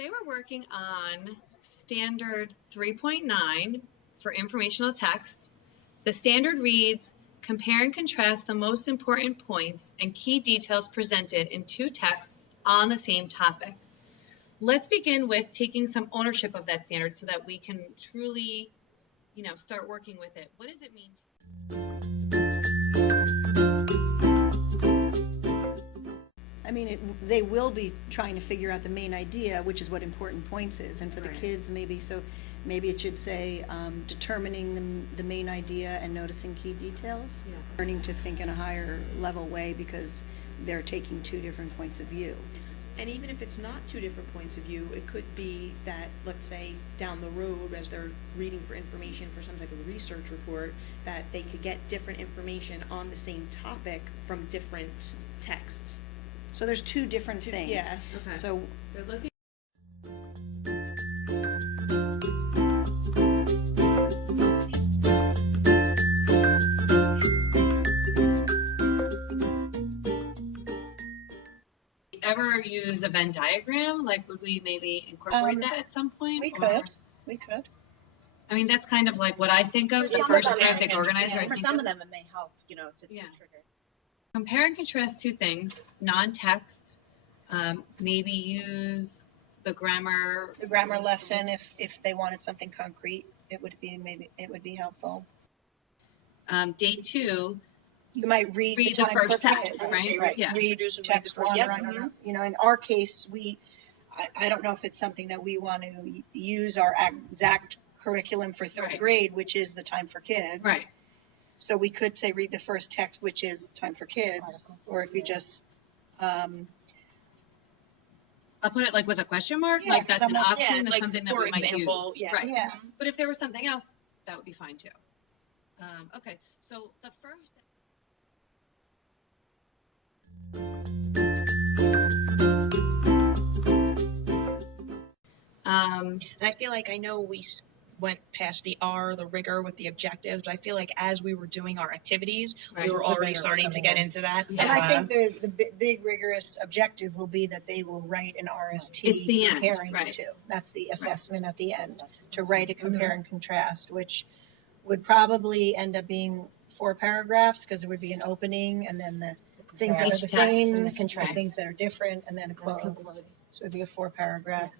today we're working on standard 3.9 for informational text. The standard reads, compare and contrast the most important points and key details presented in two texts on the same topic. Let's begin with taking some ownership of that standard so that we can truly, start working with it. What does it mean? I mean, they will be trying to figure out the main idea, which is what important points is. And for the kids, maybe it should say determining the main idea and noticing key details. Yeah. Learning to think in a higher level way because they're taking two different points of view. And even if it's not two different points of view, it could be that, let's say, down the road, as they're reading for information for some type of research report, that they could get different information on the same topic from different texts. So there's two different things. Yeah. Okay. So they're looking. Ever use a Venn diagram? Like, would we maybe incorporate that at some point? We could. I mean, that's kind of like what I think of, the first graphic organizer. For some of them, it may help, to trigger. Compare and contrast two things, non-text, maybe use the grammar. The grammar lesson, if they wanted something concrete, it would be helpful. Day 2, you might read the first text, right? Yeah. Read text one. In our case, I don't know if it's something that we want to use our exact curriculum for third grade, which is the Time for Kids. Right. So we could say read the first text, which is Time for Kids, or if you just. I'll put it like with a question mark, like that's an option, that's something that we might use. Yeah. Right. Yeah. But if there was something else, that would be fine too. Okay, so the first. And I feel like I know we went past the R, the rigor with the objectives, but I feel like as we were doing our activities, we were already starting to get into that. So, And I think the big rigorous objective will be that they will write an RST It's the end, comparing right. the two. That's the assessment at the end, to write a compare and contrast, which would probably end up being 4 paragraphs because there would be an opening and then the things that are the same, the things that are different, and then a close. So it would be a 4 paragraph.